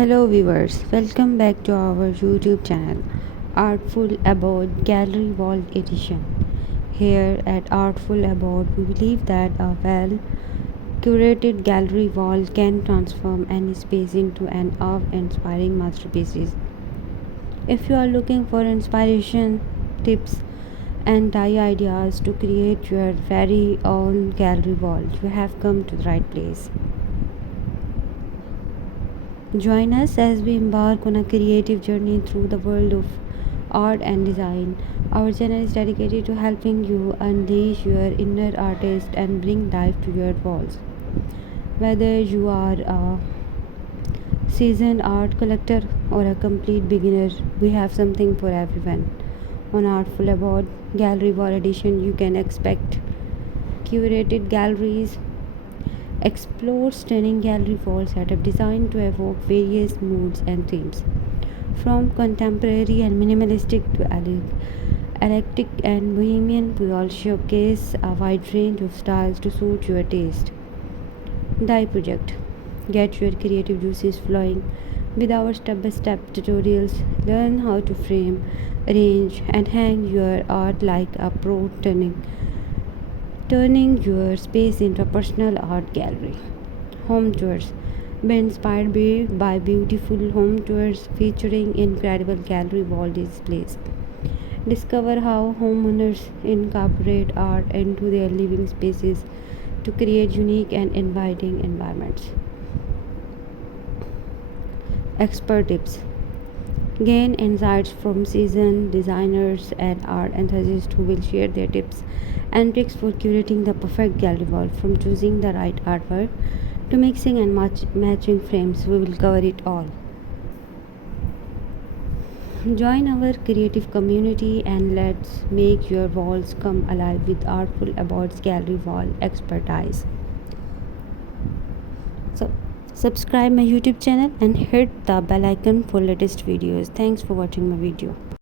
Hello viewers, welcome back to our YouTube channel Artful Abode Gallery Wall Edition. Here at Artful Abode, we believe that a well-curated gallery wall can transform any space into an awe-inspiring masterpiece. If you are looking for inspiration, tips, and ideas to create your very own gallery wall, you have come to the right place. Join us as we embark on a creative journey through the world of art and design. Our channel is dedicated to helping you unleash your inner artist and bring life to your walls. Whether you are a seasoned art collector or a complete beginner, we have something for everyone. On Artful Abode Gallery Wall Edition, you can expect curated galleries. Explore stunning gallery wall setup designed to evoke various moods and themes. From contemporary and minimalistic to eclectic and bohemian, we all showcase a wide range of styles to suit your taste. Dye project. Get your creative juices flowing with our step-by-step tutorials. Learn how to frame, arrange, and hang your art like a pro, turning your space into a personal art gallery. Home tours. Be inspired by beautiful home tours featuring incredible gallery wall displays. Discover how homeowners incorporate art into their living spaces to create unique and inviting environments. Expert tips. Gain insights from seasoned designers and art enthusiasts who will share their tips and tricks for curating the perfect gallery wall. From choosing the right artwork to mixing and matching frames, we will cover it all. Join our creative community and let's make your walls come alive with Artful Abode's gallery wall expertise. So, subscribe my YouTube channel and hit the bell icon for latest videos. Thanks for watching my video.